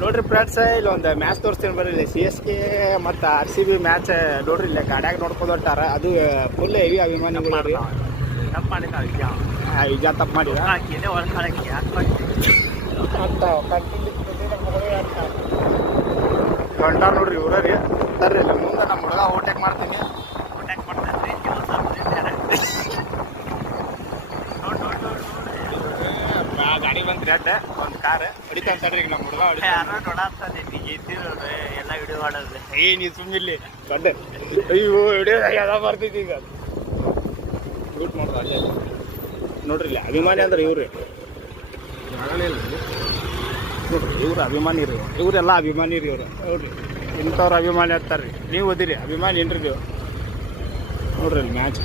ನೋಡ್ರಿ ಫ್ರೆಂಡ್ಸ್ ಇಲ್ಲಿ ಒಂದು ಮ್ಯಾಚ್ ತೋರಿಸ್ತೀನಿ ಬರ್ರಿ CSK ಮತ್ತು RCB ಮ್ಯಾಚ್ ನೋಡ್ರಿ ಇಲ್ಲಿ ಗಾಡ್ಯಾಗ ನೋಡ್ಕೊಂಡು ಹೊಂಟಾರ ಅದು ಫುಲ್ ಹೆವಿ ಅಭಿಮಾನಿಗಳು ರೀ ವಿಜಯ ತಪ್ಪು ಮಾಡಿದ ಹೊಂಟಾರ ನೋಡ್ರಿ ಇವ್ರ ರೀ ತರ್ರಿ ಇಲ್ಲಿ ಮುಂದೆ ನಮ್ಮ ಹುಡುಗ ಓಟೇಕ್ ಮಾಡ್ತೀನಿ ಗಾಡಿ ಬಂದ್ರಿ ಅಡ್ಡ ಒಂದು ಕಾರ್ ಹೊಡಿತಾಂತಡ್ರಿ ಈಗ ನಮ್ಮ ಹುಡುಗ ಎಲ್ಲ ವಿಡಿಯೋ ಮಾಡೋದು ನೀ ಸುಮ್ಮಿಲ್ಲಿ ಬಂದೆ ಅಯ್ಯೋ ವಿಡಿಯೋ ಯಾವ ಬರ್ತೈತಿ ಈಗ ಶೂಟ್ ಮಾಡ್ದ ಅಲ್ಲೇ ನೋಡ್ರಿ ಇಲ್ಲಿ ಅಭಿಮಾನಿ ಅಂದ್ರೆ ಇವ್ರಿ ನೋಡ್ರಿ ಇವ್ರು ಅಭಿಮಾನಿ ರೀ ಇವರೆಲ್ಲ ಅಭಿಮಾನಿ ರೀ ಇವ್ರು ನೋಡ್ರಿ ಇಂಥವ್ರು ಅಭಿಮಾನಿ ಆಗ್ತಾರ್ರಿ ನೀವು ಓದಿರಿ ಅಭಿಮಾನಿ ಏನ್ರಿ ನೀವು ನೋಡ್ರಿ ಇಲ್ಲಿ ಮ್ಯಾಚ್